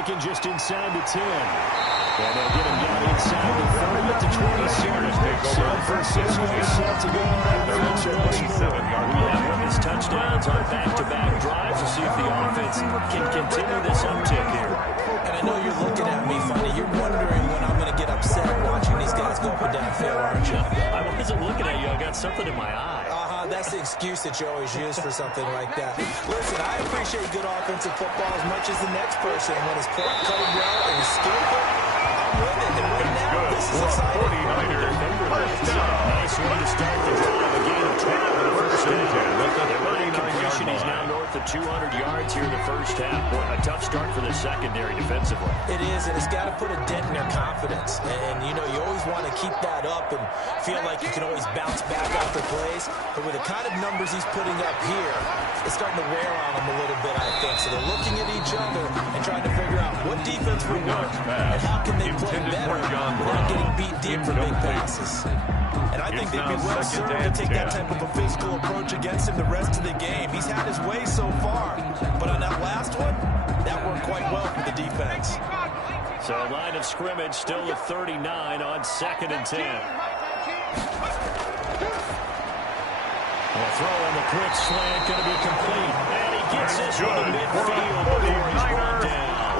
Just inside the 10. And they'll get him down inside the 30 to 27. So first set to go. We have his touchdowns on back-to-back drives to see if the offense can continue this uptick here. And I know you're looking at me funny. You're wondering when I'm going to get upset watching these guys go up and down field, aren't you? I wasn't looking at you. I got something in my eye. That's the excuse that you always use for something like that. Listen, I appreciate good offensive football as much as the next person. When his play cutting well and he's skillful, I'm with it. And right now, this is exciting. Nice way to start the drive. A gain of 12 in the first half. He's now north of 200 yards here in the first half. Boy, a tough start for the secondary defensively. It is, and it's got to put a dent in their confidence. And, you know, you always want to keep that up and feel like you can always bounce back after plays. But with the kind of numbers he's putting up here, it's starting to wear on them a little bit, I think. So they're looking at each other and trying to figure out what defense will work and how can they play better without getting beat deep for big passes. And I think they'd be well served to take that type of a physical approach against him the rest of the game. He's had his way so far, but on that last one, that worked quite well for the defense. So line of scrimmage still at 39 on 2nd and 10. A throw on the quick slant, going to be complete. And he gets this one to midfield before he's brought down.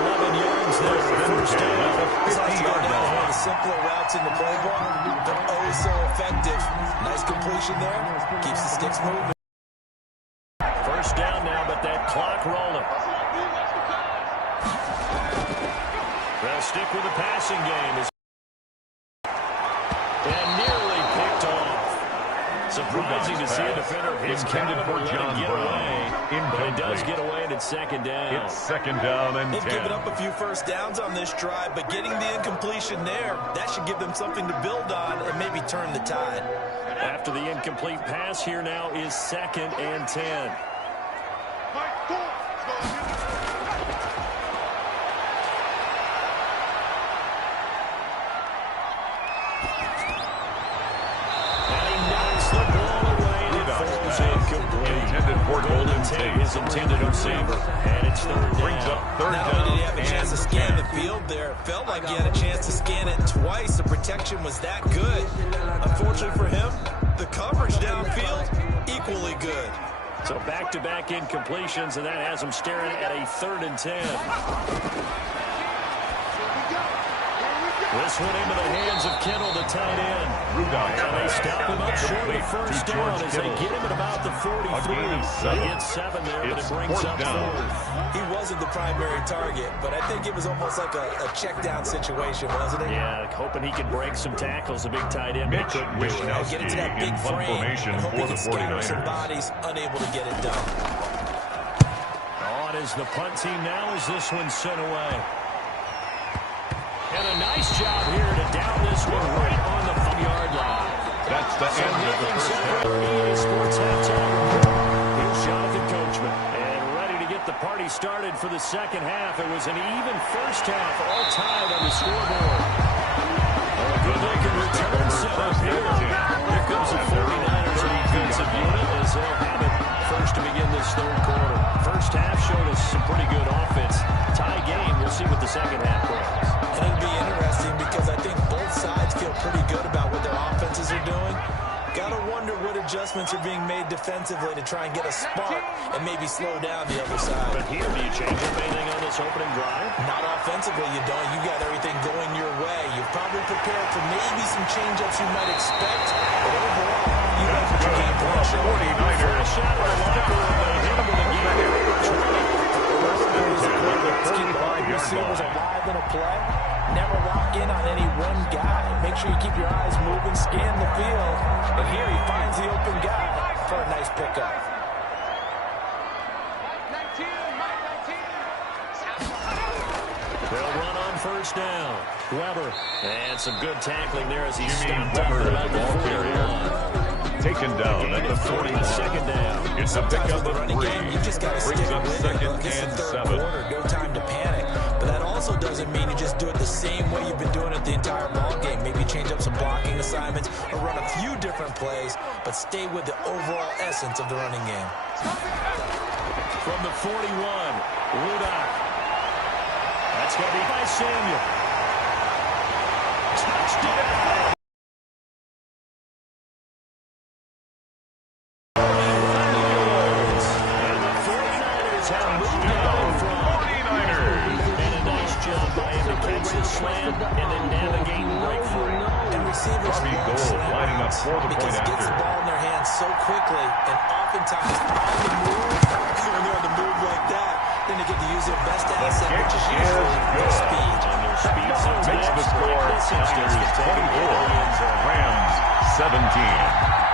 11 yards there for first down. One of the simpler routes in the playbook, but oh so effective. Nice completion there. Keeps the sticks moving. First down now, but that clock rolling. They'll stick with the passing game. And nearly picked off. Surprising to see a defender of his caliber let him get away. But he does get away, and it's 2nd down. It's 2nd down and 10. They've given up a few first downs on this drive, but getting the incompletion there, that should give them something to build on and maybe turn the tide. After the incomplete pass, here now is 2nd and 10. His intended receiver, and it's 3rd down. Brings up 3rd down. Not only did he have a chance to scan the field there, felt like he had a chance to scan it twice. The protection was that good. Unfortunately for him, the coverage downfield, equally good. So back-to-back incompletions, and that has him staring at a 3rd and 10. This one into the hands of Kittle, the tight end. And they stop him up short of first down as they get him at about the 43. They get 7 there, but it brings up 4th. He wasn't the primary target, but I think it was almost like a check-down situation, wasn't it? Yeah, hoping he could break some tackles, a big tight end, but he couldn't do it. Get into that big frame and hope he can scatter some bodies, unable to get it done. On is the punt team now as this one's sent away. And a nice job here to down this one right on the 5-yard line. That's the end of the first half. EA Sports halftime report. Here's Jonathan Coachman. And ready to get the party started for the second half. It was an even first half, all tied on the scoreboard. A good-looking return set up here. Here comes the 49ers defensive unit as they'll have it first to begin this 3rd quarter. First half showed us some pretty good offense. Tie game. We'll see what the second half brings. And it'll be interesting because I think both sides feel pretty good about what their offenses are doing. Got to wonder what adjustments are being made defensively to try and get a spark and maybe slow down the other side. But here, do you change up anything on this opening drive? Not offensively, you don't. You got everything going your way. You've probably prepared for maybe some change-ups you might expect. But overall, you like what your game plan shows. 49ers. Shot on the locker room. They hit him with a Keep wide receivers alive in a play. Never lock in on any one guy. Make sure you keep your eyes moving, scan the field. And here he finds the open guy for a nice pickup. They'll run on first down. Weber. And some good tackling there as he stopped up at the 41. Taken down at the 41. Second down. It's a pickup of 3. You just got to stick Brings up with 2nd it. and 7. Quarter, no time to panic. But that also doesn't mean you just do it the same way you've been doing it the entire ball game. Maybe change up some blocking assignments or run a few different plays, but stay with the overall essence of the running game. From the 41, Rudock. That's going to be by Samuel. Touchdown. And the 49ers have moved on from 49ers. And a nice job by him to catch the slant and then navigate and break free. And receivers love slant lining up for the because point it gets after. the ball in their hands so quickly and oftentimes on the move. When they're on the move like that, then they get to use their best asset, which is usually their speed. And their speed Makes the score Niners 24, Rams 17.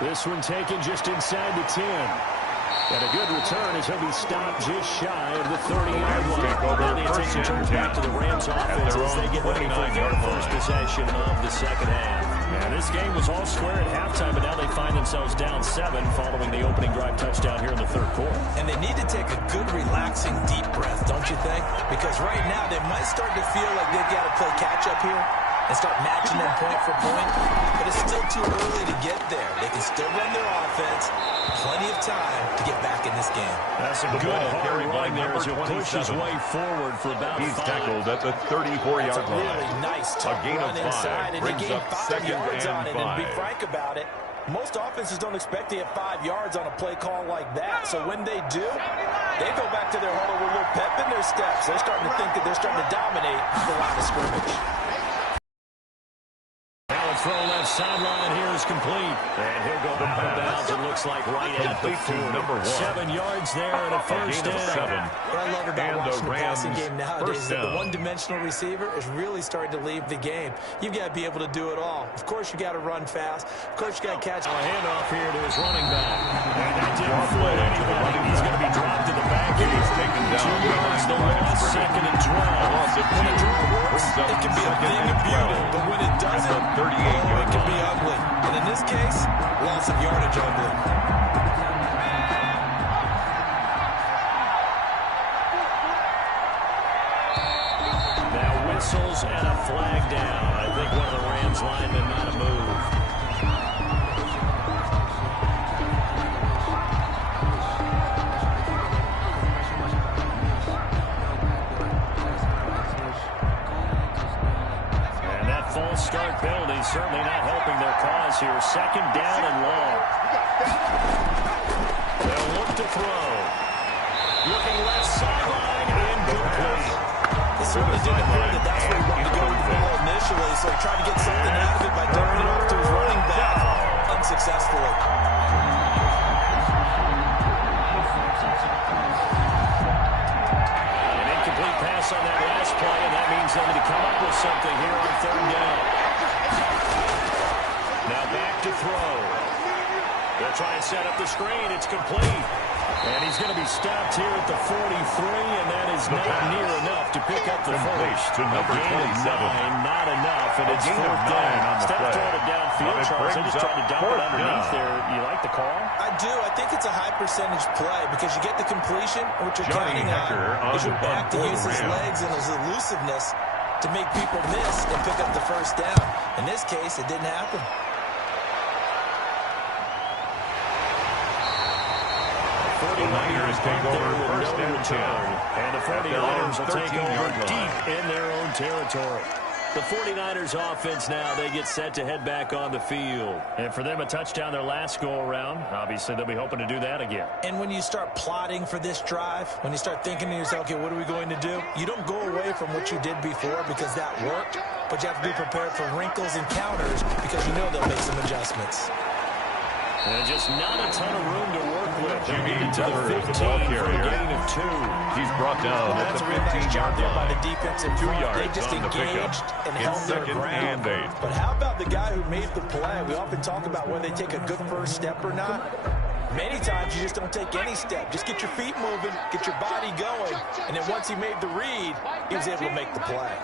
This one taken just inside the 10. And a good return as he'll be stopped just shy of the 30-yard line. Now the attention turns back to the Rams offense as they get ready for their first possession of the second half. And this game was all square at halftime, but now they find themselves down 7 following the opening drive touchdown here in the third quarter. And they need to take a good, relaxing, deep breath, don't you think? Because right now they might start to feel like they've got to play catch-up here and start matching them point for point. But it's still too early to get there. They can still run their offense. Plenty of time to get back in this game. That's a good hard run there as he pushes his way forward for about 5. He's tackled at the 34-yard line. Really nice tough gain of run inside, 5 and they brings gain up 5 second yards and on it. And be 5. frank about it, most offenses don't expect to get 5 yards on a play call like that. So when they do, they go back to their huddle with a little pep in their steps. They're starting to think that they're starting to dominate the line of scrimmage. Throw left sideline here is complete. And he'll go out of bounds, it looks like, right at the 40. Number 1. 7 yards there and a first down. What I love about watching the passing game nowadays is that the down. one-dimensional receiver is really starting to leave the game. You've got to be able to do it all. Of course, you got to run fast. Of course, you got to catch. A handoff here to his running back. And that didn't fool anybody. He's going to be dropped to the back. He's taken down 2 yards the last, second and 12. When a draw works, it can be a thing of beauty. But when it doesn't, it can be ugly. And in this case, loss of yardage ugly. Now whistles and a flag down. I think one of the Rams linemen might have moved. And that false start penalty certainly not helping their cause here. Second down and long. They'll look to throw. Looking left sideline, incomplete. It certainly didn't appear that that's where he wanted to go with the ball initially, so he tried to get something out of it by dumping it off to his running back unsuccessfully. An incomplete pass on that last play, and that means they'll need to come up with something here on third down. Now back to throw. They'll try and set up the screen. It's complete. And he's going to be stopped here at the 43, and that is not near enough to pick up the first. To number 27. 9, not enough, and it's fourth down. Instead of throwing it downfield, Charles, they just tried to dump it underneath there. You like the call? I do. I think it's a high percentage play because you get the completion, which you're counting on is your back to use his legs and his elusiveness to make people miss and pick up the first down. In this case, it didn't happen. The Niners take over first and 10. And the 49ers will take over deep in their own territory. The 49ers offense now, they get set to head back on the field. And for them, a touchdown their last go-around. Obviously, they'll be hoping to do that again. And when you start plotting for this drive, when you start thinking to yourself, okay, what are we going to do? You don't go away from what you did before because that worked, but you have to be prepared for wrinkles and counters because you know they'll make some adjustments. And just not a ton of room to work with. Jimmy To the Glover, 15 the ball for a carrier. gain of 2. He's brought down at That's the a real nice job 15-yard there by line. the defensive 2 front. yards They just on the pickup. engaged and It's held their 2nd ground. and 8. But how about the guy who made the play? We often talk about whether they take a good first step or not. Many times you just don't take any step. Just get your feet moving, get your body going, and then once he made the read, he was able to make the play.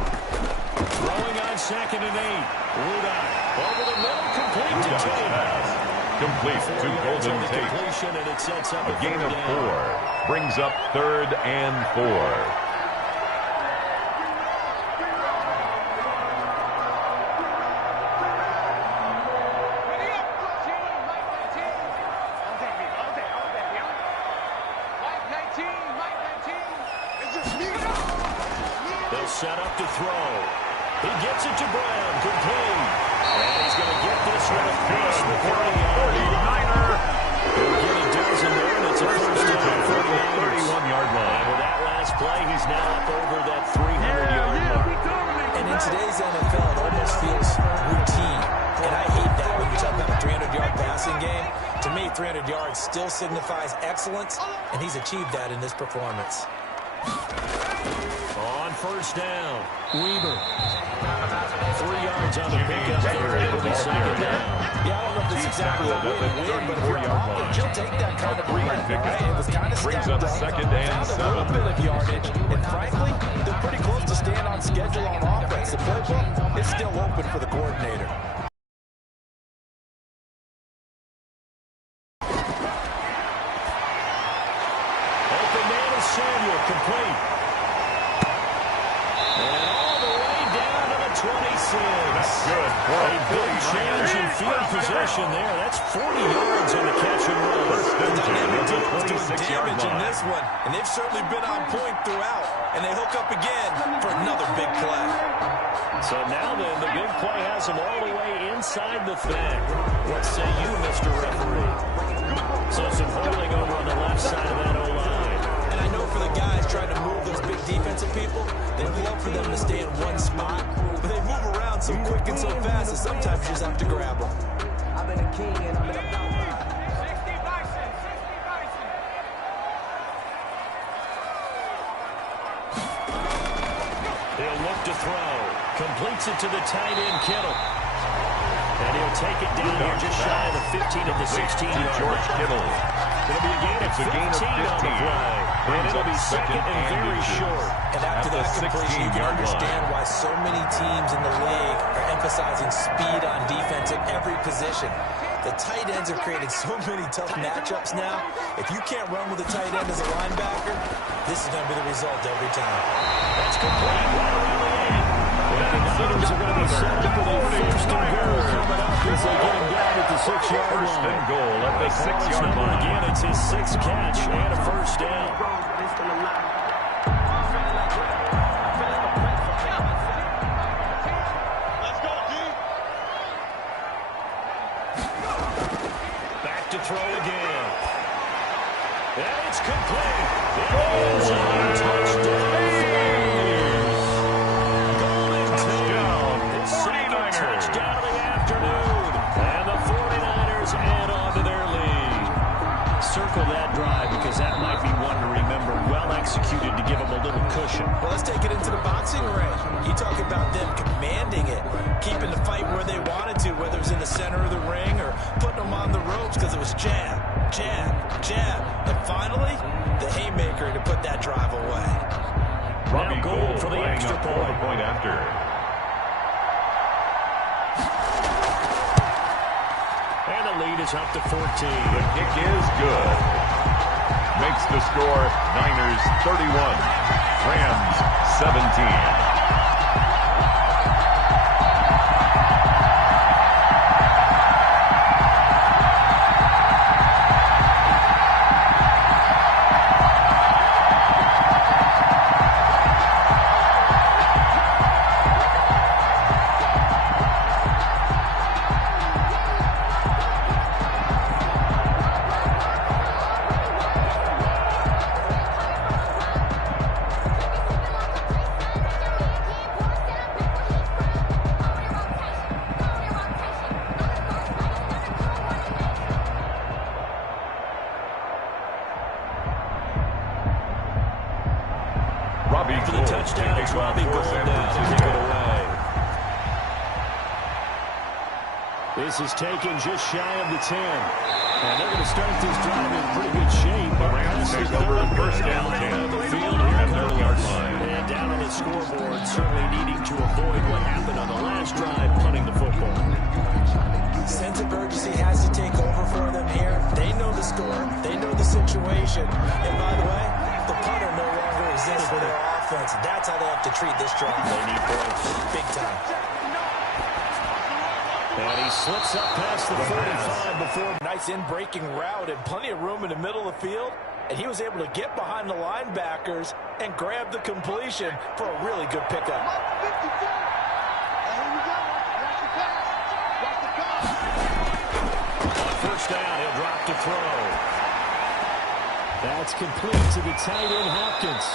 Throwing on 2nd and 8. Rudolph over the middle, complete to Rudolph's Tate. pass. Complete to Golden Tate. Completion, and it sets up A gain of 4. Brings up 3rd and 4. They'll set up to throw. He gets it to Brown, complete. And he's going to get this one across the 49er. He'll get a dozen there, and it's a first down for the 31-yard line. And with that last play, he's now up over that 300-yard mark. And in today's NFL, it almost feels routine. And I hate that when you talk about a 300-yard passing game. To me, 300 yards still signifies excellence, and he's achieved that in this performance. On first down, Weaver. 3 yards on the pickup there. It'll be 2nd down. Yeah, I don't know if this is exactly what we win, but if you're offense, you'll take that kind of read. Right? It was kind of Brings stacked up up. 2nd and Found a 7. little bit of yardage, and frankly, they're pretty close to staying on schedule on offense. The playbook is still open for the coordinator. Open man is Samuel, complete. And all the way down to the 26. That's good. A big change in field possession there. That's 40 yards on the catch and run. First and 10 at the Doing 26-yard damage in line. this one, and they've certainly been on point throughout, and they hook up again for another big play. So now then, the big play has them all the way inside the thing. What say you, Mr. Referee? So some holding over on the left side of that O-line. And I know for the guys trying to move those big defensive people, they'd love for them to stay in one spot, but they move around so quick and so fast that sometimes you just have to grab them. I've been a king and I've been a He'll look to throw. Completes it to the tight end, Kittle. And he'll take it down here just shy of the 15 at the 16-yard George line. Kittle. It'll be a gain of 15 on the play. And it'll be 2nd and very short. And after that completion, you can understand why so many teams in the league are emphasizing speed on defense at every position. The tight ends are creating so many tough matchups now. If you can't run with a tight end as a linebacker, this is going to be the result every time. That's complete right around the 8. And the Niners are going to be set up for their first and goal coming up as they get him down at the 6-yard line. First and goal at the 6-yard Number line. again, it's his 6th catch and a first down. Back to throw again. And it's complete. It is a touchdown. Touchdown of the afternoon. And the 49ers add on to their lead. Circle that drive because that might be one to remember. Well executed to give them a little cushion. Well, let's take it into the boxing ring. You talk about them commanding it, keeping the fight where they wanted to, whether it was in the center of the ring or putting them on the ropes because it was jab, jab, jab. And finally, the haymaker to put that drive away. Now goal for the extra point. The point after. And the lead is up to 14. The kick is good. Makes the score Niners 31, Rams 17. be For the touchdown, it's Robbie Gould now to kick it away. This is taken just shy of the 10. And they're going to start this drive in pretty good shape. The Rams take over first down 10 The field here at their yard line. And down on the scoreboard, certainly needing to avoid what happened on the last drive, punting the football. Sense of urgency has to take over for them here. They know the score. They know the situation. And by the way, the punter no longer exists for their offense. That's how they have to treat this drive. They need points. Big time. And he slips up past the 45 before. Nice in-breaking route and plenty of room in the middle of the field. And he was able to get behind the linebackers and grab the completion for a really good pickup. First down, he'll drop to throw. That's complete to the tight end, Hopkins.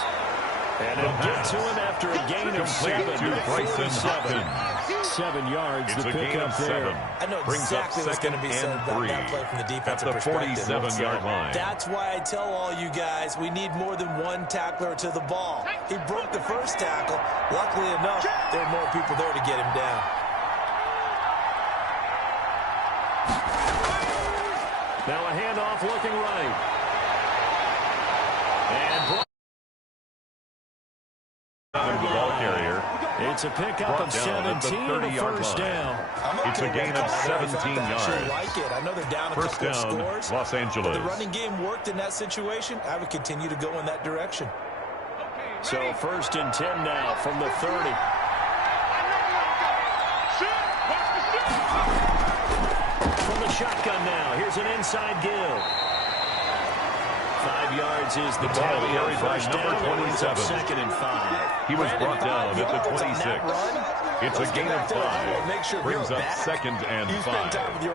And he'll get to him after a gain of 7. To Bryson Hopkins. 7 yards. It's the a gain of 7. I know Brings exactly up what's going to be said about 2nd that and 3 play from the at defensive the perspective. 47-yard line. That's why I tell all you guys we need more than one tackler to the ball. He broke the first tackle. Luckily enough, there were more people there to get him down. Now a handoff looking right. And The ball carrier. it's a pickup of 17 and a first down. It's a gain of 17 yards. Like it. I know they're down a First couple down, of scores. Los But Angeles. the running game worked in that situation. I would continue to go in that direction. So first and 10 now from the 30. From the shotgun now. Here's an inside give. 5 yards is the tally. carried by First number down, 27. 2nd and 5. He was brought down at the 26. It's a gain of 5. Make sure Brings you're up back. 2nd and You spend time 5. with your